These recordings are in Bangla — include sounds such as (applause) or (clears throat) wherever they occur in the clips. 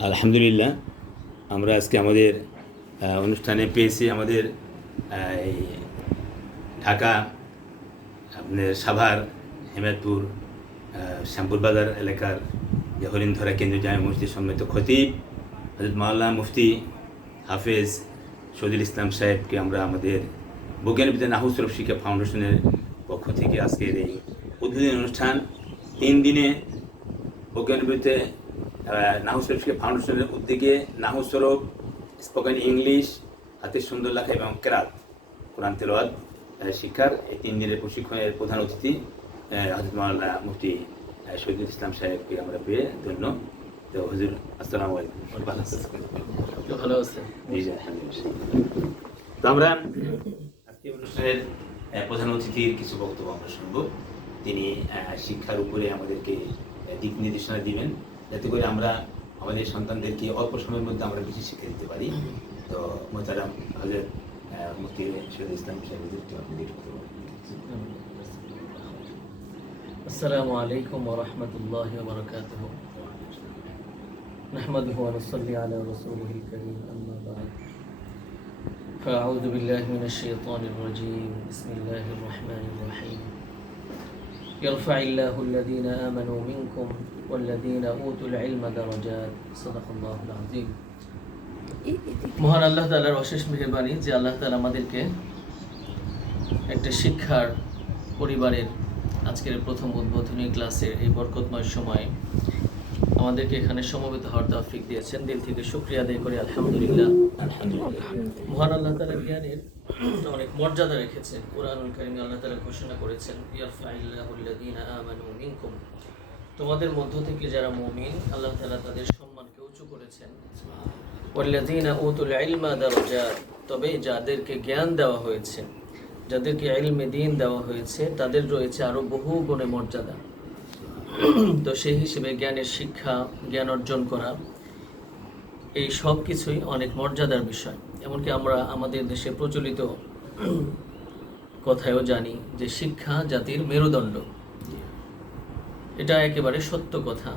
আলহামদুলিল্লাহ আমরা আজকে আমাদের অনুষ্ঠানে পেয়েছি আমাদের এই ঢাকা আপনার সাভার হেমায়তপুর আহ, শ্যামপুর বাজার এলাকার যে হরিণধরা কেন্দ্রীয় জামে মসজিদ সম্মিলিত খতিব হজরত মাওলানা মুফতি হাফেজ শহীদুল ইসলাম সাহেবকে আমরা আমাদের বৈজ্ঞানিক নাহুসরফ শিক্ষা ফাউন্ডেশনের পক্ষ থেকে আজকের এই উদ্বোধনী অনুষ্ঠান তিন দিনে বৈজ্ঞানিকতে নাহুসরফ শিক্ষা ফাউন্ডেশনের উদ্যোগে নাহুসরফ স্পোকেন ইংলিশ হাতে সুন্দর লেখা এবং কেরাত কোরআন তেলাওয়াত শিক্ষার এই তিন দিনের প্রশিক্ষণের প্রধান অতিথি হজরত মাওলানা মুফতি শহীদুল ইসলাম সাহেবকে আমরা পেয়ে ধন্য। তো হজুর আসসালামু আলাইকুম। ভালো আছে। তো আমরা আজকে অনুষ্ঠানের প্রধান অতিথির কিছু বক্তব্য আমরা শুনব। তিনি শিক্ষার উপরে আমাদেরকে দিক নির্দেশনা দিবেন। যাতে করে আমরা আমাদের সন্তানদেরকে অল্প সময়ের মধ্যে আমরা বেশি শিক্ষা দিতে পারি তো মোতারাম হজরত আহ, মুফতি শহীদ ইসলাম সাহেবের একটু আপনি কিছু বক্তব্য রাখবেন। السلام عليكم ورحمة الله وبركاته نحمده ونصلي على رسوله الكريم أما بعد فأعوذ بالله من الشيطان الرجيم بسم الله الرحمن الرحيم يرفع الله الذين آمنوا منكم والذين أوتوا العلم درجات صدق الله العظيم মহান আল্লাহ তাআলার অশেষ মেহেরবানি যে আল্লাহ তাআলা আমাদেরকে একটা শিক্ষার পরিবারের আজকের এই প্রথম উদ্বোধনী ক্লাসের এই বরকতময় সময়ে আমাদেরকে এখানে সমবেত হওয়ার তৌফিক দিয়েছেন দিল থেকে শুক্রিয়া আদায় করি আলহামদুলিল্লাহ আলহামদুলিল্লাহ মহান আল্লাহ তাআলা জ্ঞানের অনেক মর্যাদা রেখেছেন। কোরআনুল কারিমে আল্লাহ তাআলা ঘোষণা করেছেন, ইয়ারফাইল্লাহুল্লাযীনা আমানু মিনকুম। তোমাদের মধ্য থেকে যারা মুমিন, আল্লাহ তাআলা তাদের সম্মানকে উঁচু করেছেন। ওয়াল্লাযীনা উতুল ইলমা দারাজাত তবে যাদেরকে জ্ঞান দেওয়া হয়েছে, যাদেরকে ইলমে দিন দেওয়া হয়েছে, তাদের রয়েছে আরও বহু গুণে মর্যাদা। তো সেই হিসেবে জ্ঞানের শিক্ষা, জ্ঞান অর্জন করা, এই সব কিছুই অনেক মর্যাদার বিষয়। এমনকি আমরা আমাদের দেশে প্রচলিত কথায়ও জানি যে শিক্ষা জাতির মেরুদণ্ড। এটা একেবারে সত্য কথা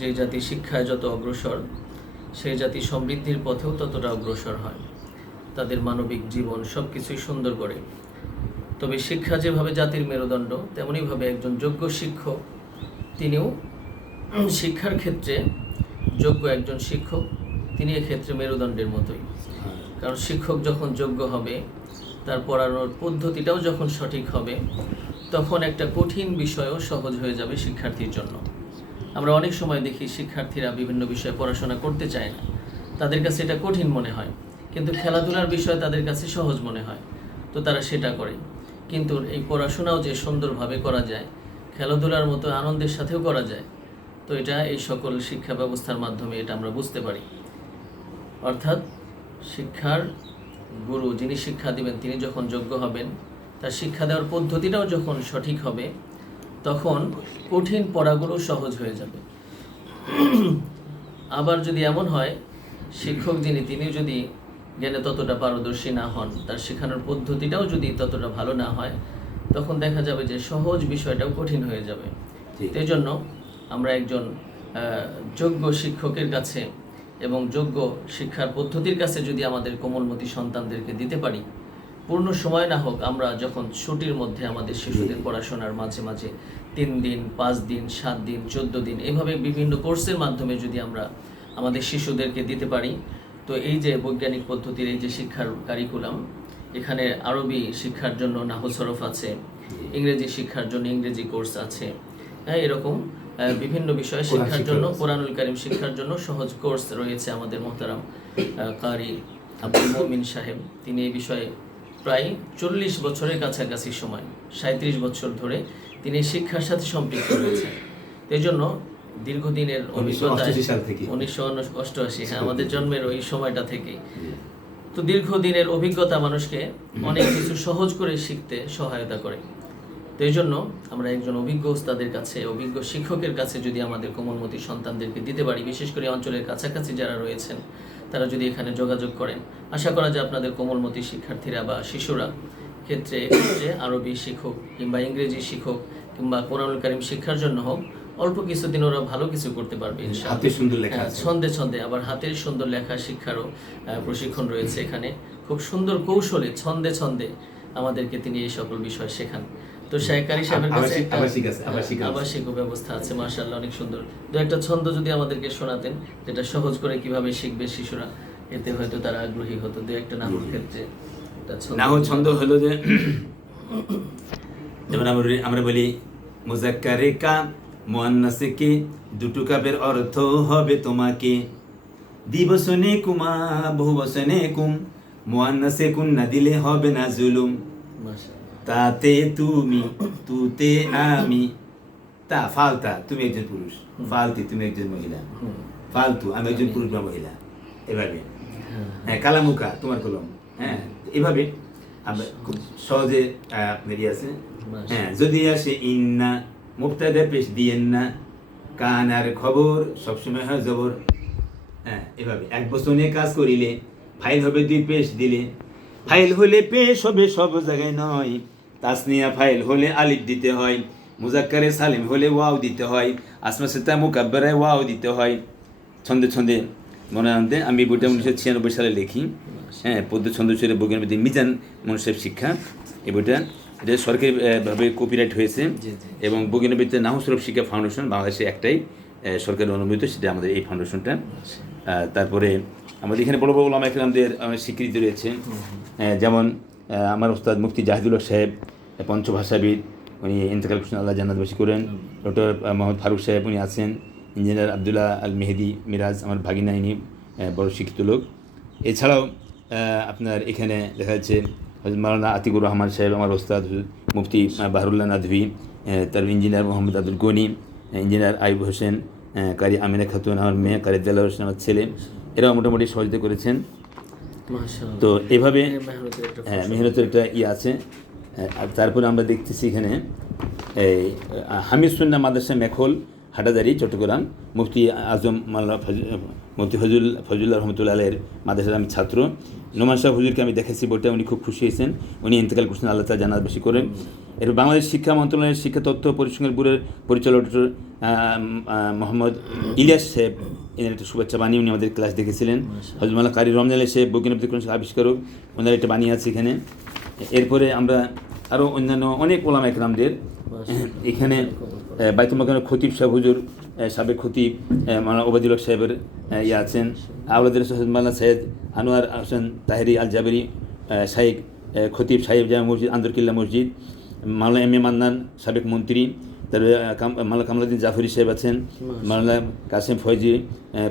যে জাতি শিক্ষায় যত অগ্রসর সেই জাতি সমৃদ্ধির পথেও ততটা অগ্রসর হয়। তাদের মানবিক জীবন সব কিছুই সুন্দর করে। তবে শিক্ষা যেভাবে জাতির মেরুদণ্ড তেমনইভাবে একজন যোগ্য শিক্ষক, তিনিও শিক্ষার ক্ষেত্রে যোগ্য একজন শিক্ষক, তিনি এক্ষেত্রে মেরুদণ্ডের মতোই। কারণ শিক্ষক যখন যোগ্য হবে, তার পড়ানোর পদ্ধতিটাও যখন সঠিক হবে, তখন একটা কঠিন বিষয়ও সহজ হয়ে যাবে শিক্ষার্থীর জন্য। আমরা অনেক সময় দেখি শিক্ষার্থীরা বিভিন্ন বিষয়ে পড়াশোনা করতে চায় না। তাদের কাছে এটা কঠিন মনে হয়। কিন্তু খেলাধুলার বিষয় তাদের কাছে সহজ মনে হয়। তো তারা সেটা করে। কিন্তু এই পড়াশোনাও যে সুন্দরভাবে করা যায়, খেলাধুলার মতো আনন্দের সাথেও করা যায়, তো এটা এই সকল শিক্ষা ব্যবস্থার মাধ্যমে এটা আমরা বুঝতে পারি। অর্থাৎ শিক্ষার গুরু যিনি শিক্ষা দিবেন তিনি যখন যোগ্য হবেন তার শিক্ষা দেওয়ার পদ্ধতিটাও যখন সঠিক হবে তখন কঠিন পড়াগুলো সহজ হয়ে যাবে আবার যদি এমন হয় শিক্ষক যিনি তিনি যদি জ্ঞানে ততটা পারদর্শী না হন তার শেখানোর পদ্ধতিটাও যদি ততটা ভালো না হয় তখন দেখা যাবে যে সহজ বিষয়টাও কঠিন হয়ে যাবে। এই জন্য আমরা একজন যোগ্য শিক্ষকের কাছে এবং যোগ্য শিক্ষার পদ্ধতির কাছে যদি আমাদের কোমলমতি সন্তানদেরকে দিতে পারি, পূর্ণ সময় না হোক আমরা যখন ছুটির মধ্যে আমাদের শিশুদের পড়াশোনার মাঝে মাঝে তিন দিন, পাঁচ দিন, সাত দিন, চোদ্দ দিন এভাবে বিভিন্ন কোর্সের মাধ্যমে যদি আমরা আমাদের শিশুদেরকে দিতে পারি, তো এই যে বৈজ্ঞানিক পদ্ধতির এই যে শিক্ষার কারিকুলাম এখানে আরবি শিক্ষার জন্য নাহু সরফ আছে, ইংরেজি শিক্ষার জন্য ইংরেজি কোর্স আছে হ্যাঁ এরকম। বিভিন্ন বিষয়ে শিক্ষার জন্য কোরআনুল কারিম শিক্ষার জন্য সহজ কোর্স রয়েছে আমাদের মোহতারাম কারি আব্দুল মমিন সাহেব। তিনি এই বিষয়ে প্রায় চল্লিশ বছরের কাছাকাছি সময় সাঁত্রিশ বছর ধরে তিনি শিক্ষার সাথে সম্পৃক্ত রয়েছেন। এই জন্য দীর্ঘদিনের অভিজ্ঞতা 1988 সাল থেকে। উনিশশো অষ্টআশি হ্যাঁ আমাদের জন্মের ওই সময়টা থেকে। তো দীর্ঘদিনের অভিজ্ঞতা মানুষকে অনেক কিছু সহজ করে শিখতে সহায়তা করে। তো এই জন্য আমরা একজন অভিজ্ঞ ওস্তাদের কাছে অভিজ্ঞ শিক্ষকের কাছে যদি আমাদের কোমলমতি সন্তানদেরকে দিতে পারি বিশেষ করে অঞ্চলের কাছাকাছি যারা রয়েছেন তারা যদি এখানে যোগাযোগ করেন আশা করা যায় আপনাদের কোমলমতি শিক্ষার্থীরা বা শিশুরা ক্ষেত্রে এক্ষেত্রে আরবি শিক্ষক কিংবা ইংরেজি শিক্ষক কিংবা কোরআনুল কারিম শিক্ষার জন্য হোক অল্প কিছুদিন ওরা ভালো কিছু করতে পারবে ইনশাআল্লাহ। সুন্দর লেখা হ্যাঁ, ছন্দে ছন্দে আবার হাতের সুন্দর লেখা শিক্ষারও প্রশিক্ষণ রয়েছে এখানে। খুব সুন্দর কৌশলে ছন্দে ছন্দে আমাদেরকে তিনি এই সকল বিষয় শেখান। তো সাহেবের কাছে আবাসিক- ব্যবস্থা আছে মাশাআল্লাহ অনেক সুন্দর। দু একটা ছন্দ যদি আমাদেরকে শোনাতেন যেটা সহজ করে কীভাবে শিখবে শিশুরা এতে হয়তো তারা আগ্রহী হতো। দু একটা নাহুর ক্ষেত্রে ছন্দ। ছন্দ হলো যে (coughs) যেমন আমরা আমরা বলি মুজাক্কারে কা মুয়ান্নাসে কে দুটো কাপের অর্থ হবে তোমাকে। দিবসনে কুমা বহু বসনে কুম মুয়ান্নাসে কুন না দিলে হবে না জুলুম। মাশাআল্লাহ। তাতে তুমি তুতে আমি। তা ফালতা তুমি একজন পুরুষ। ফালতি তুমি একজন মহিলা। ফালতু আমি একজন পুরুষ বা মহিলা। এভাবে। হ্যাঁ। হ্যাঁ কালামুকা তোমার কলম। হ্যাঁ এভাবে। আমরা খুব সহজে আপনার আছে। হ্যাঁ যদি আসে ইন্না মুক্তাদা পেশ দিয়েন না। কান আর খবর সবসময় হয় জবর। হ্যাঁ এভাবে। এক বছর নিয়ে কাজ করিলে ফাইল হবে দুই পেশ দিলে। ফাইল হলে পেশ হবে সব জায়গায় নয়। তাসনিয়া ফাইল হলে আলিফ দিতে হয় মুজাক্কারে সালিম হলে ওয়াও দিতে হয় আসমা সেতা মুকাব্বারে ওয়াও দিতে হয়। ছন্দে ছন্দে মনে আনতে আমি বইটা উনিশশো ছিয়ানব্বই সালে লিখি। হ্যাঁ পদ্ম ছন্দ ছড়ে বইয়ের মধ্যে মিজান মনুষ্যের শিক্ষা। এই বইটা এটা সরকারি ভাবে কপিরাইট হয়েছে। এবং বগিনের ভিত্তিতে নাহুসরফ শিক্ষা ফাউন্ডেশন বাংলাদেশে একটাই আহ, সরকারি অনুমোদিত সেটা আমাদের এই ফাউন্ডেশনটা তারপরে আমাদের এখানে বড় বড় আমাদের স্বীকৃতি রয়েছে। যেমন আহ, আমার ওস্তাদ মুফতি জাহিদুল সাহেব পঞ্চভাষাবিদ, উনি ইন্তেকাল কৃষ্ণ আল্লাহ জান্নাতবাসী করেন। ডক্টর মোহাম্মদ ফারুক সাহেব উনি আছেন। ইঞ্জিনিয়ার আবদুল্লাহ আল মেহেদি মিরাজ, আমার ভাগিনা ইনি বড় শিক্ষিত লোক। এছাড়াও আপনার এখানে দেখা যাচ্ছে হজরত মাওলানা আতিকুর রহমান সাহেব, আমার ওস্তাদ মুফতি বাহরুল্লাহ নাদভি তার ইঞ্জিনিয়ার মোহাম্মদ আব্দুল গনি ইঞ্জিনিয়ার আইব হোসেন কারি আমিনা খাতুন, আমার মেয়ে কারি দেলা হোসেন, আমার ছেলে। এরাও মোটামুটি সহযোগিতা করেছেন। তো এভাবে মেহনতের একটা হ্যাঁ। মেহনতের একটা ইয়ে আছে। আর তারপরে আমরা দেখতেছি এখানে এই হামিদসুন্না হামিদ সুন্না মাদ্রাসা মেখল হাটাদারি চট্টগ্রাম। মুফতি আজম মাল্লা মুফতি ফজুল ফজুল্লাহ রহমতুল্লাহ আলের মাদ্রাসার আমি ছাত্র। নোমান শাহ হুজুরকে আমি দেখেছি বইটা উনি খুব খুশি হয়েছেন। উনি ইন্তেকাল করছেন আল্লাহ তালা জানাত বেশি করেন। এর বাংলাদেশ শিক্ষা মন্ত্রণালয়ের শিক্ষা তথ্য পরিসংখ্যান ব্যুরোর পরিচালক ডক্টর মোহাম্মদ ইলিয়াস সাহেব এনার একটা শুভেচ্ছা বাণী উনি আমাদের ক্লাস দেখেছিলেন। হজরত কারি রমজান সাহেব বৈজ্ঞানিক বিজ্ঞান আবিষ্কারক ওনার একটা বাণী আছে এখানে। এরপরে আমরা আরও অন্যান্য অনেক ওলামা একরামদের এখানে বাইতুল মাকানের খতিব সাহেব হুজুর সাবেক খতিব মাওলানা ওবায়দুল সাহেবের ইয়ে আছেন। আউলাদের হজমাল্লা মাল্লা সৈয়দ আনোয়ার হোসেন তাহেরি আল জাবেরি শাহেক খতিব সাহেব জামা মসজিদ আন্দরকিল্লা মসজিদ মাওলানা এম এ মান্নান সাবেক মন্ত্রী তারপরে আহ, কাম- মাওলানা কামরুদ্দিন জাফরি সাহেব আছেন মাওলানা কাসেম ফয়জি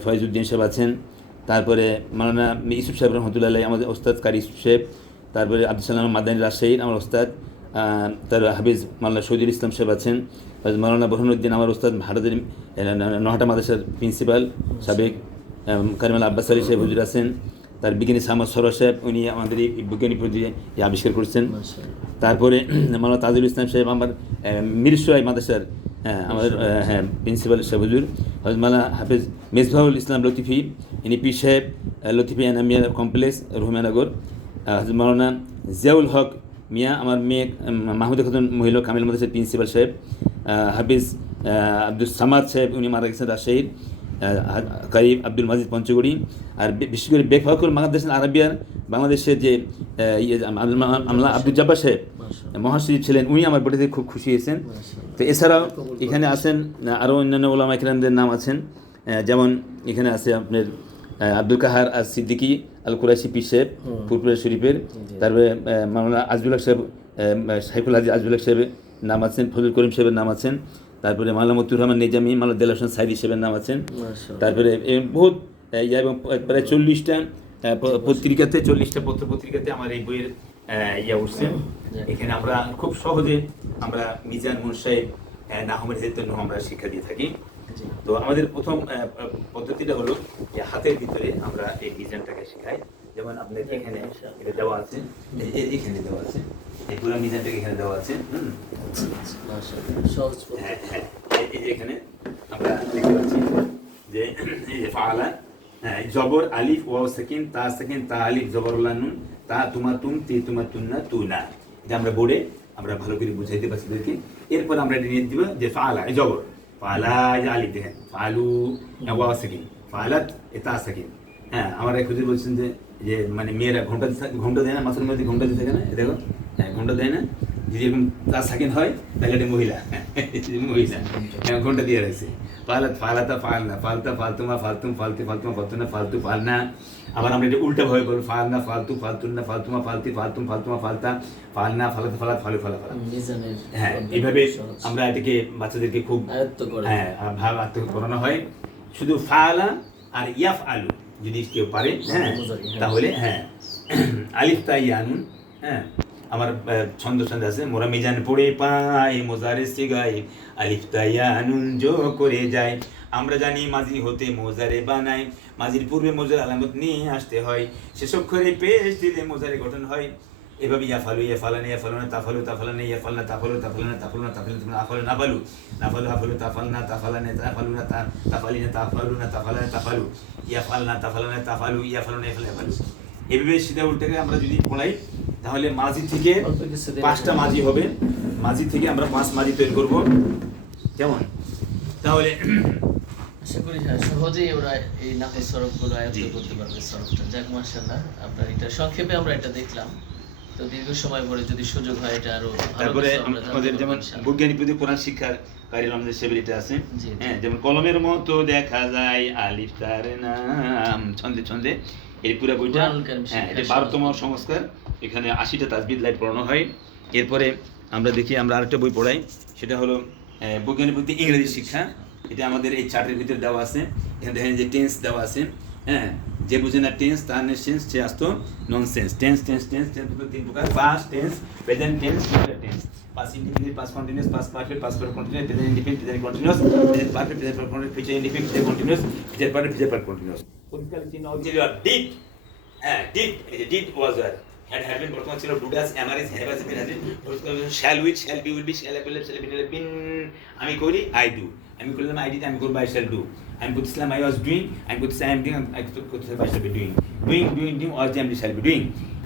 ফয়জুদ্দিন সাহেব আছেন তারপরে মাওলানা ইসুফ সাহেব রহমতুল্লাহ আমাদের ওস্তাদ কারি ইসুফ সাহেব তারপরে আব্দুল সালাম মাদানী রাজশাহীর আমার ওস্তাদ তার হাফিজ মাওলানা শহীদুল ইসলাম সাহেব আছেন মাওলানা বরহানুদ্দিন আমার ওস্তাদ ভারতের নহাটা মাদ্রাসার প্রিন্সিপাল সাবেক কারিমাল আব্বাস আলী সাহেব হুজুর আছেন তার বিজ্ঞানী সাহমদ সরোয়ার সাহেব উনি আমাদের এই বৈজ্ঞানিক পদ্ধতি আবিষ্কার করেছেন। তারপরে (clears throat) মাওলানা তাজুল ইসলাম সাহেব আমার মিরসরাই মাদ্রাসার হ্যাঁ, আমাদের হ্যাঁ প্রিন্সিপাল সাহেব হুজুর। হজরত মালা হাফিজ মেজবাহুল ইসলাম লতিফি ইনি পি সাহেব লতিফি আনামিয়া কমপ্লেক্স রহমানগর হজরত মাওলানা জিয়াউল হক মিয়া আমার মেয়ে মাহমুদ খাতুন মহিলা কামিল মাদ্রাসার প্রিন্সিপাল সাহেব। হাফিজ আব্দুল সামাদ সাহেব উনি মারা গেছেন রাজশাহীর। কারিব আব্দুল মাজিদ পঞ্চগড়ি আর বিশেষ করে বেকফাকুল বাংলাদেশ আরবিয়ার বাংলাদেশের যে ইয়ে আমলা আব্দুল জব্বার সাহেব মহাসচিব ছিলেন উনি আমার বইটাতে খুব খুশি হয়েছেন। তো এছাড়াও এখানে আছেন আরও অন্যান্য ওলামা ইকরামদের নাম আছেন যেমন এখানে আছে আপনার আব্দুল কাহার আর সিদ্দিকি আল কুরাইশি পি সাহেব ফুরপুরা শরীফের। তারপরে মামলা মাওলানা আজবুল হক সাহেব সাইফুল হাজি আজবুল হক সাহেবের নাম আছেন ফজল করিম সাহেবের নাম আছেন। তারপরে মাওলানা মতুর রহমান নিজামি মাওলানা দেল হোসেন সাইদি সাহেবের নাম আছেন। তারপরে বহুত এবং প্রায় চল্লিশটা পত্রিকাতে চল্লিশটা পত্র পত্রিকাতে আমার এই বইয়ের ইয়া উঠছে। এখানে আমরা খুব সহজে আমরা মিজান মুনসাহেব নাহমের জন্য আমরা শিক্ষা দিয়ে থাকি। তো আমাদের প্রথম পদ্ধতিটা হলো যে হাতের ভিতরে আমরা এই মিজানটাকে শেখাই। যেমন আপনার এখানে এটা দেওয়া আছে। এখানে দেওয়া আছে। এই পুরো ডিজাইনটাকে এখানে দেওয়া আছে, হুম। হ্যাঁ হ্যাঁ। এই- যে এখানে আমরা দেখতে পাচ্ছি যে, এই যে ফাআলা হ্যাঁ জবর, আলিফ, ওয়াও, সাকিন, তা সাকিন, তা, আলিফ জবর লানুন তা, তুমা, তুম, তি, তুমা তুন্না তু, না। এটা আমরা বোর্ডে আমরা ভালো করে বুঝাইতে পারছি তাদেরকে এরপর আমরা এটা নিয়ে দিব যে এই জবর। ফালা, এই যে আলি দেখেন। ফালু ওয়া সেকেন্ড ফালাত এটা সেকেন্ড হ্যাঁ আমার এক বলছেন যে যে মানে মেয়েরা ঘণ্টা ঘণ্টা দেয় না মাসের মধ্যে ঘণ্টা দিতে থাকে না দেখো হ্যাঁ ঘণ্টা দেয় না। যদি এরকম তার সেকেন্ড হয় তাহলে এটা মহিলা। এটা মহিলা। হ্যাঁ, ঘণ্টা দিয়ে রয়েছে ফালাত ফালাতা ফালনা ফালতা ফালতুমা ফালতুম ফালতি ফালতুমা ফালতুনা ফালতু ফালনা আবার আমরা এটা উল্টা ভাবে বলব ফালনা ফালতু ফালতু ফালতুনা ফালতুমা ফালতি ফালতুম ফালতুমা ফালতা ফালনা ফালাত ফালাত ফালু ফালা ফালা হ্যাঁ এইভাবে আমরা এটাকে বাচ্চাদেরকে খুব আয়ত্ত করে। হ্যাঁ ভাব আত্মক করানো হয়। শুধু ফালা আর ইয়াফ আলু যদি কেউ পারে হ্যাঁ হ্যাঁ। তাহলে হ্যাঁ। (clears throat) আলিফ তাই আনুন হ্যাঁ। আমার ছন্দ ছন্দ আছে মোরা মিজান পড়ে পাই মোজারে সিগাই আলিফ তাই আনুন জো করে যায়। আমরা জানি মাঝি হতে মোজারে বানায় মাঝির পূর্বে মোজার আলামত নিয়ে আসতে হয়। সেসব করে পেশ দিলে মোজারে গঠন হয়। এভাবে ইয়া ফালু ইয়া ফালানে ইয়া ফালুনা তাফালু তাফালানে ইয়া ফালনা তাফালু তাফালানা তাফালুনা তাফালু তাফালু আফালু নাফালু নাফালু হাফালু তাফালনা তাফালানে তাফালুনা তা তাফালিনা তাফালুনা তাফালানে তাফালু ইয়া ফালনা তাফালানে তাফালু ইয়া ফালুনা ইয়া ফালু ইয়া ফালু। এভাবে সিধা উল্টাকে আমরা যদি পড়াই তাহলে মাঝি থেকে পাঁচটা মাঝি হবে। মাঝি থেকে আমরা পাঁচ মাঝি তৈরি করব। কেমন? তাহলে আশা করি হ্যাঁ সহজেই ওরা এই নাহর সরফগুলো আয়ত্ত করতে পারবে সরফটা যাক মাশাআল্লাহ আপনার এটা সংক্ষেপে আমরা এটা দেখলাম। তো দীর্ঘ সময় পরে যদি সুযোগ হয় এটা আরও তারপরে আমাদের যেমন বৈজ্ঞানিক প্রতি কোরআন শিক্ষার আমাদের আছে। হ্যাঁ যেমন কলমের মতো দেখা যায় আলিফ তার নাম ছন্দে ছন্দে। এই পুরো বইটা হ্যাঁ এটা বারোতম সংস্কার। এখানে আশিটা তাজবিদ লাইট পড়ানো হয়। এরপরে আমরা দেখি আমরা আরেকটা বই পড়াই। সেটা হলো বৈজ্ঞানিক প্রতি ইংরেজি শিক্ষা। এটা আমাদের এই চার্টের ভিতরে দেওয়া আছে। এখানে দেখেন যে টেন্স দেওয়া আছে। হ্যাঁ যে বুঝে না টেন্স তার সেন্স সে আসতো nonsense tense tense tense tense তিন প্রকার past tense present tense future tense past indefinite past continuous past perfect past perfect continuous present indefinite present present perfect present future future perfect future চিহ্ন অক্সিলিয়ার হ্যাঁ ডিড ডিড ওয়াজ ওয়ার বর্তমান ছিল আমি করি আই ডু আমি করলাম আই আমি করব আই শ্যাল ডু আমি করতেছিলাম আই ওয়াজ ডুইং আমি করতেছি আই এম ডুইং আই করতেছিলাম I be doing doing doing doing was D আমি শ্যাল বি ডুইং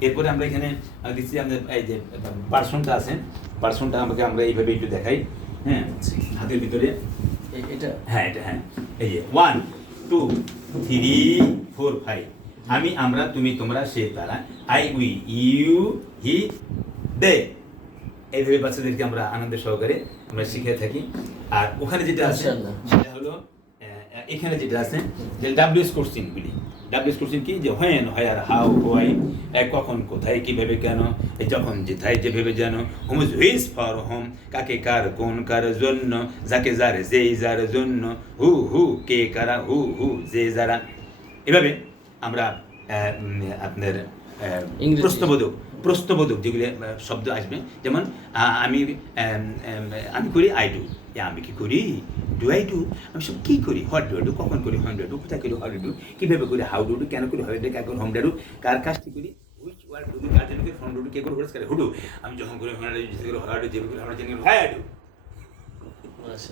এরপরে আমরা এখানে দিচ্ছি আমাদের এই যে পার্সনটা আছে পার্সনটা আমাকে আমরা এইভাবে একটু দেখাই হ্যাঁ? হাতের ভিতরে। এটা? হ্যাঁ এটা হ্যাঁ। এই যে one two three four five আমি আমরা তুমি তোমরা সে তারা। I we you he they এইভাবে বাচ্চাদেরকে আমরা আনন্দ সহকারে আমরা শিখে থাকি। আর ওখানে যেটা আছে সেটা এখানে যেটা আছে যে ডাব্লিউএস গুলি ডাব্লিউএস কোশ্চিন কি? যে হোয়েন হয় আর হাউ হোয়াই কখন কোথায় কীভাবে কেন যখন যেথায় যেভাবে যেন হুমজ হুইজ ফর হোম কাকে কার কোন কার জন্য যাকে যার যেই যার জন্য হু হু কে কারা হু হু যে যারা। এভাবে আমরা আপনার প্রশ্নবোধক প্রশ্নবোধক যেগুলি শব্দ আসবে যেমন আমি আম, করি আই ডু আমি কি করি ডু আই ডু আমি সব কী করি হট ডু ডু কখন করি হোম ডু কোথায় করি হাউ ডু কীভাবে করি হাউ ডু ডু কেন করি হাউ ডু কেন করি হোম ডু কার কাজটি করি হুইচ ওয়ার্ড ডু করি হোম ডু কে করে করে হুডু আমি যখন করি হোম ডু যেতে করি হাউ ডু যেভাবে করি ডু হাই ডু হ্যাঁ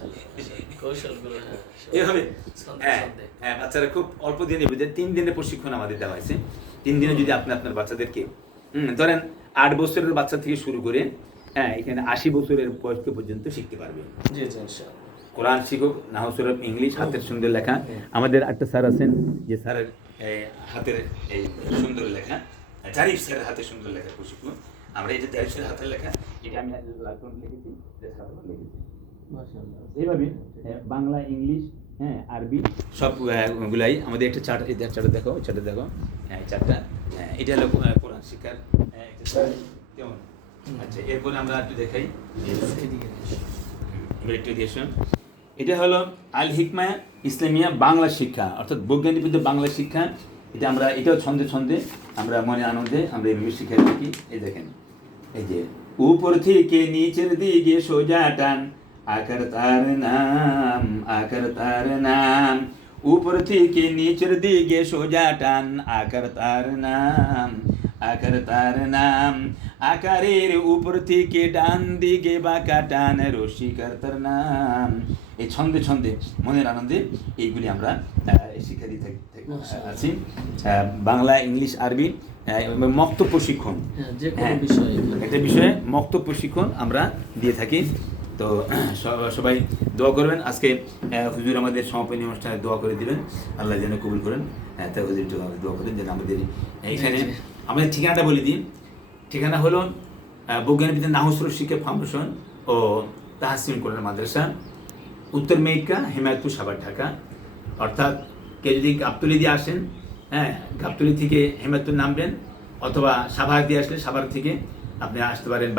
এভাবে হ্যাঁ হ্যাঁ বাচ্চারা খুব অল্প দিনে তিন দিনের প্রশিক্ষণ আমাদের দেওয়া হয়েছে তিন দিনে যদি আপনি আপনার বাচ্চাদেরকে ধরেন আট বছরের বাচ্চা থেকে শুরু করে হ্যাঁ এখানে আশি বছরের বয়স পর্যন্ত শিখতে পারবে। কোরআন শিখুক নাহু সুরত ইংলিশ হাতের সুন্দর লেখা। আমাদের একটা স্যার আছেন যে স্যারের হাতের এই সুন্দর লেখা। জারিফ স্যারের হাতের সুন্দর লেখা প্রশিক্ষণ আমরা এই যে জারিফ স্যারের হাতের লেখা এটা আমি লালটন এটা সাধারণ লিখেছি। এইভাবে বাংলা ইংলিশ হ্যাঁ আরবি। সব গুলাই। আমাদের একটা চার্ট এই দেখ চার্টটা দেখো চার্টটা দেখো। হ্যাঁ এই চার্টটা। হ্যাঁ, এটা হলো কোরআন শিক্ষার chart। কেমন? আচ্ছা এরপরে আমরা একটু দেখাই। এদিকে এসো। এবার একটু দিয়ে শোন। এটা হলো আল হিকমা ইসলামিয়া বাংলা শিক্ষা অর্থাৎ বৈজ্ঞানিক বাংলা শিক্ষা। এটা আমরা এটাও ছন্দে ছন্দে আমরা মনে আনন্দে আমরা এইভাবে শিখে থাকি। এই দেখেন এই যে উপর থেকে নিচের দিকে সোজা টান আকার তার নাম আকার তার নাম উপর থেকে নিচের দিকে সোজা টান আকার তার নাম আকার তার নাম আকারের উপর থেকে ডান দিকে বাঁকা টান রসিকার তার নাম এই ছন্দে ছন্দে মনের আনন্দে এইগুলি আমরা শিক্ষা দিয়ে। আছি বাংলা ইংলিশ আরবি মক্ত প্রশিক্ষণ হ্যাঁ হ্যাঁ, বিষয়ে। একটা বিষয়ে মক্ত প্রশিক্ষণ আমরা দিয়ে থাকি। তো সবাই দোয়া করবেন। আজকে হুজুর আমাদের সমাপনী অনুষ্ঠানে দোয়া করে দিবেন। আল্লাহ যেন কবুল করেন। হ্যাঁ তাই হুজুর দোয়া করেন যেন আমাদের এখানে। আমাদের ঠিকানাটা বলে দিই। ঠিকানা হলো বৈজ্ঞানিক নাহসুর শিক্ষা ফাউন্ডেশন ও তাহাসিন কোরআন মাদ্রাসা উত্তর মেইকা হিমায়তপুর সাভার ঢাকা। অর্থাৎ কেউ যদি গাবতলি দিয়ে আসেন হ্যাঁ গাবতলি থেকে হিমায়তপুর নামবেন অথবা সাভার দিয়ে আসলে সাভার থেকে আপনি আসতে পারেন।